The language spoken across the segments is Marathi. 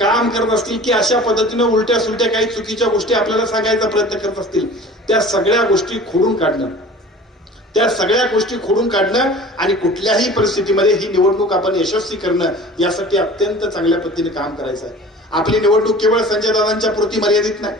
काम करत असतील की अशा पद्धतीनं उलट्या सुलट्या काही चुकीच्या गोष्टी आपल्याला सांगायचा प्रयत्न करत असतील त्या सगळ्या गोष्टी खोडून काढणं. त्या सगळ्या गोष्टी खोडून काढणं आणि कुठल्याही परिस्थितीमध्ये ही निवडणूक आपण यशस्वी करणं यासाठी अत्यंत चांगल्या पद्धतीने काम करायचं आहे. आपली निवडणूक केवळ संजय दादांच्या पुरती मर्यादित नाही.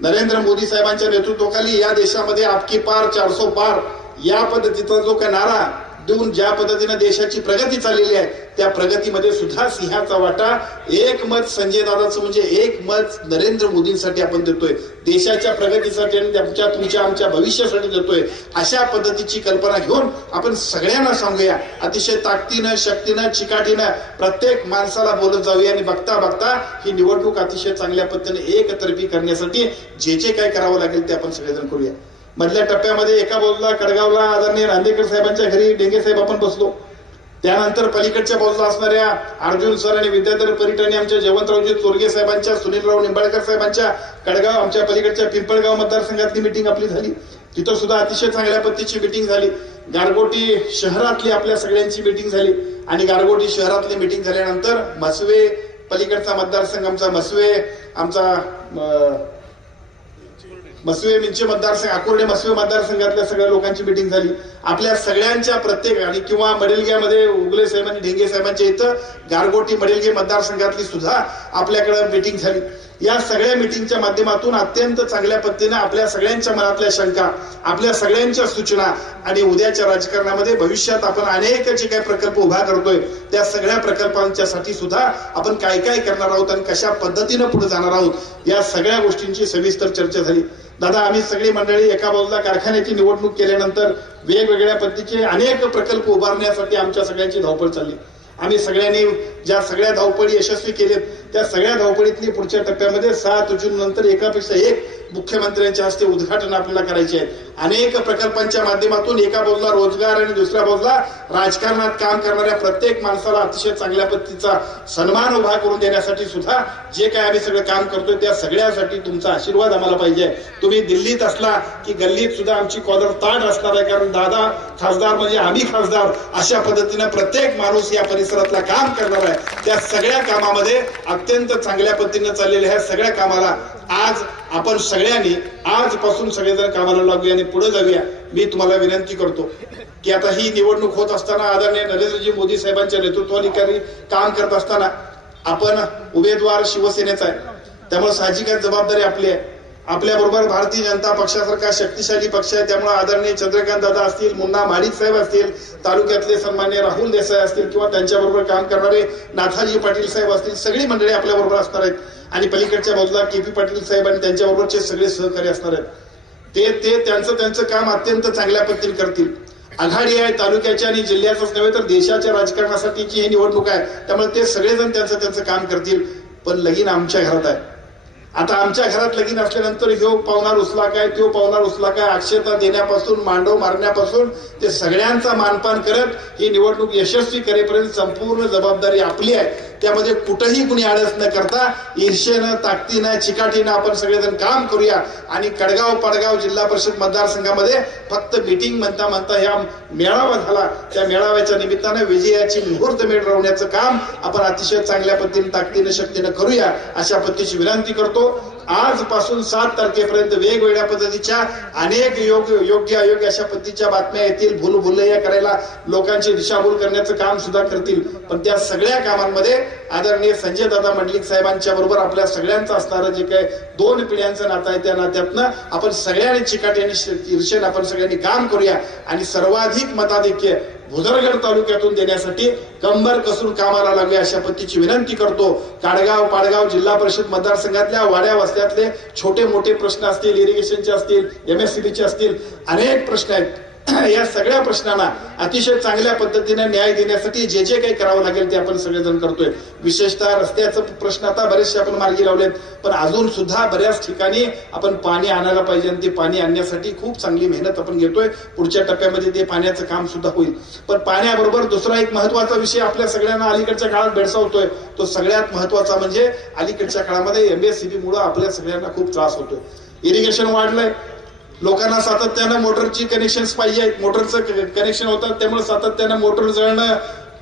नरेंद्र मोदी साहेबांच्या नेतृत्वाखाली या देशामध्ये आपकी पार चारसो पार या पद्धतीचा जो काय नारा देऊन ज्या पद्धतीने देशाची प्रगती चाललेली आहे त्या प्रगतीमध्ये सुद्धा सिंहाचा वाटा एक मत संजय दादाचं म्हणजे एक मत नरेंद्र मोदींसाठी आपण देतोय. देशाच्या प्रगतीसाठी आणि आमच्या तुमच्या आमच्या भविष्यासाठी देतोय. अशा पद्धतीची कल्पना घेऊन आपण सगळ्यांना सांगूया. अतिशय ताकदीनं शक्तीनं चिकाटीनं प्रत्येक माणसाला बोलत जाऊया आणि बघता बघता ही निवडणूक अतिशय चांगल्या पद्धतीने एकतर्फी करण्यासाठी जे जे काय करावं लागेल ते आपण सगळेजण करूया. मधल्या टप्प्यामध्ये एका बाजूला कडगावला आदरणीय नांदेकर साहेबांच्या घरी डेंगे साहेब आपण बसलो. त्यानंतर पलीकडच्या बाजूला असणाऱ्या अर्जुन सर आणि विद्याधर पर्यटने आमच्या जयवंतरावजी चोरगे साहेबांच्या सुनीलराव निंबाळकर साहेबांच्या कडगाव आमच्या पलीकडच्या पिंपळगाव मतदारसंघातली मिटिंग आपली झाली. तिथं सुद्धा अतिशय चांगल्या पद्धतीची मिटिंग झाली. गारगोटी शहरातली आपल्या सगळ्यांची मिटिंग झाली. आणि गारगोटी शहरातली मिटिंग झाल्यानंतर मसवे पलीकडचा मतदारसंघ आमचा मसवे आमचा मसुवे मिंचे मतदारसंघ अकोर्डे मसुवे मतदारसंघातल्या सगळ्या लोकांची मिटिंग झाली. आपल्या सगळ्यांच्या प्रत्येक आणि किंवा मडेलग्यामध्ये उगले साहेब आणि ढेंगे साहेबांच्या इथं गारगोटी मडेलगे मतदारसंघातली सुद्धा आपल्याकडे मिटिंग झाली. या सगळ्या मिटिंगच्या माध्यमातून अत्यंत चांगल्या पद्धतीने आपल्या सगळ्यांच्या मनातल्या शंका आपल्या सगळ्यांच्या सूचना आणि उद्याच्या राजकारणामध्ये भविष्यात आपण अनेक जे काही प्रकल्प उभा करतोय त्या सगळ्या प्रकल्पांच्या साठी सुद्धा आपण काय काय करणार आहोत आणि कशा पद्धतीनं पुढे जाणार आहोत या सगळ्या गोष्टींची सविस्तर चर्चा झाली. दादा आम्ही सगळी मंडळी एका बाजूला कारखान्याची निवडणूक केल्यानंतर वेगवेगळ्या पद्धतीचे अनेक प्रकल्प उभारण्यासाठी आमच्या सगळ्यांची धावपळ चालली. आम्ही सगळ्यांनी ज्या सगळ्या धावपळी यशस्वी केलेत त्या सगळ्या धावपळीतली पुढच्या टप्प्यामध्ये सात जून नंतर एकापेक्षा एक मुख्यमंत्र्यांच्या हस्ते उद्घाटन आपल्याला करायचे आहेत. अनेक प्रकल्पांच्या माध्यमातून एका बाजूला रोजगार आणि दुसऱ्या बाजूला राजकारणात काम करणाऱ्या प्रत्येक माणसाला अतिशय चांगल्या पद्धतीचा सन्मान उभा करून देण्यासाठी सुद्धा जे काय आम्ही सगळं काम करतोय त्या सगळ्यासाठी तुमचा आशीर्वाद आम्हाला पाहिजे तुम्ही दिल्लीत असला की गल्लीत सुद्धा आमची कॉलर ताट असणार आहे कारण दादा खासदार म्हणजे आम्ही खासदार अशा पद्धतीने प्रत्येक माणूस या परिसरातला काम करणार आहे. त्या सगळ्या कामामध्ये अत्यंत चांगल्या पद्धतीने चाललेल्या ह्या सगळ्या कामाला आज आपण सगळ्यांनी आजपासून सगळेजण कामाला लागूया आणि पुढे जाऊया. मी तुम्हाला विनंती करतो की आता ही निवडणूक होत असताना आदरणीय नरेंद्रजी मोदी साहेबांच्या नेतृत्वाधिकारी काम करत असताना आपण उमेदवार शिवसेनेचा आहे. त्यामुळे साहजिकच जबाबदारी आपली आहे. आपल्या बरोबर भारतीय जनता पक्षासारखा शक्तिशाली पक्ष आहे त्यामुळे आदरणीय चंद्रकांत दादा असतील मुन्ना माडिक साहेब असतील तालुक्यातले सन्मान्य राहुल देसाई असतील किंवा त्यांच्याबरोबर काम करणारे नाथाजी पाटील साहेब असतील सगळी मंडळी आपल्या बरोबर असणार आहेत. आणि पलीकडच्या बाजूला के पी पाटील साहेब आणि त्यांच्याबरोबरचे सगळे सहकारी असणार आहेत. ते ते त्यांचं त्यांचं काम अत्यंत चांगल्या पद्धतीने करतील. आघाडी आहे तालुक्याच्या आणि जिल्ह्याचंच नव्हे तर देशाच्या राजकारणासाठीची ही निवडणूक आहे. त्यामुळे ते सगळेजण त्यांचं त्यांचं काम करतील. पण लगीन आमच्या घरात आहे. आता आमच्या घरात लगीन असल्यानंतर ह्यो पावणार उचला काय त्यो पावणार उचला काय अक्षता देण्यापासून मांडव मारण्यापासून ते सगळ्यांचा मानपान करत ही निवडणूक यशस्वी करेपर्यंत संपूर्ण जबाबदारी आपली आहे. त्यामध्ये कुठंही कुणी आळस न करता ईर्षेनं ताकदीनं चिकाटीनं आपण सगळेजण काम करूया. आणि कडगाव पडगाव जिल्हा परिषद मतदारसंघामध्ये फक्त मिटिंग म्हणता म्हणता ह्या मेळावा झाला. त्या मेळाव्याच्या निमित्तानं विजयाची मुहूर्त मेळ रवण्याचं काम आपण अतिशय चांगल्या पद्धतीने ताकदीनं शक्तीनं करूया. अशा पद्धतीची विनंती करतो. आजपासून सात तारखेपर्यंत वेगवेगळ्या पद्धतीच्या अनेक योग्य योग्य अयोग्य अशा पद्धतीच्या बातम्या येतील. भूल भुलैया करायला लोकांची दिशाभूल करण्याचं काम सुद्धा करतील. पण त्या सगळ्या कामांमध्ये आदरणीय संजय दादा मंडलिक साहेबांच्या बरोबर आपल्या सगळ्यांचं असणारं जे काही दोन पिढ्यांचं नातं आहे त्या नात्यातनं आपण सगळ्यांनी चिकाट्याने ईर्षेनं आपण सगळ्यांनी काम करूया. आणि सर्वाधिक मताधिक्य भुदरगड तालुक्यातून देण्यासाठी कंबर कसून कामाला लागले अशा पद्धतीची विनंती करतो. काडगाव पाडगाव जिल्हा परिषद मतदारसंघातल्या वाड्या वस्त्यातले छोटे मोठे प्रश्न असतील इरिगेशनचे असतील एमएससीबीचे असतील अनेक प्रश्न आहेत. या सगळ्या प्रश्नांना अतिशय चांगल्या पद्धतीने न्याय देण्यासाठी जे जे काही करावं लागेल ते आपण सगळेजण करतोय. विशेषतः रस्त्याचा प्रश्न आता बरेचसे आपण मार्गी लावलेत पण अजून सुद्धा बऱ्याच ठिकाणी आपण पाणी आणायला पाहिजे आणि ते पाणी आणण्यासाठी खूप चांगली मेहनत आपण घेतोय. पुढच्या टप्प्यामध्ये ते पाण्याचं काम सुद्धा होईल. पण पाण्याबरोबर दुसरा एक महत्त्वाचा विषय आपल्या सगळ्यांना अलीकडच्या काळात भेडसावतोय. तो सगळ्यात महत्त्वाचा म्हणजे अलीकडच्या काळामध्ये एमएससीबी मुळे आपल्या सगळ्यांना खूप त्रास होतोय. इरिगेशन वाढलंय. लोकांना सातत्यानं मोटरची कनेक्शन पाहिजे आहेत मोटरचं कनेक्शन होतात त्यामुळे सातत्यानं मोटर जळणं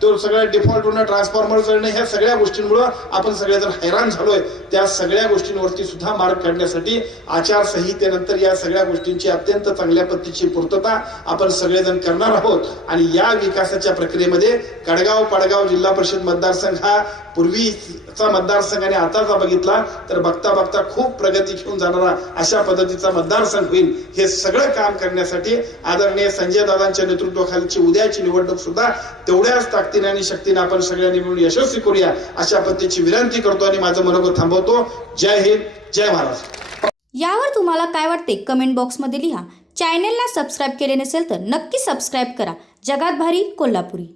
तो सगळ्या डिफॉल्ट होणं ट्रान्सफॉर्मर जळणं ह्या सगळ्या गोष्टींमुळं आपण सगळेजण हैराण झालोय त्या सगळ्या गोष्टींवरती सुद्धा मार्ग काढण्यासाठी आचारसंहितेनंतर या सगळ्या गोष्टींची अत्यंत चांगल्या पद्धतीची पूर्तता आपण सगळेजण करणार आहोत. आणि या विकासाच्या प्रक्रियेमध्ये कडगाव पाडगाव जिल्हा परिषद मतदारसंघ हा पूर्वीचा मतदारसंघ आणि आताचा बघितला तर बघता बघता खूप प्रगती घेऊन जाणारा अशा पद्धतीचा मतदारसंघ होईल हे सगळं काम करण्यासाठी आदरणीय संजय दादांच्या नेतृत्वाखालीची उद्याची निवडणूक सुद्धा तेवढ्याच ताकदीने आणि शक्तीने आपण सगळ्यांनी मिळून यशस्वी करूया अशा पद्धतीची विनंती करतो आणि माझं मनोगत थांबवतो. जय हिंद जय महाराष्ट्र. यावर तुम्हाला काय वाटते कमेंट बॉक्समध्ये लिहा. चॅनेलला सबस्क्राईब केले नसेल तर नक्की सबस्क्राईब करा. जगात भारी कोल्हापुरी.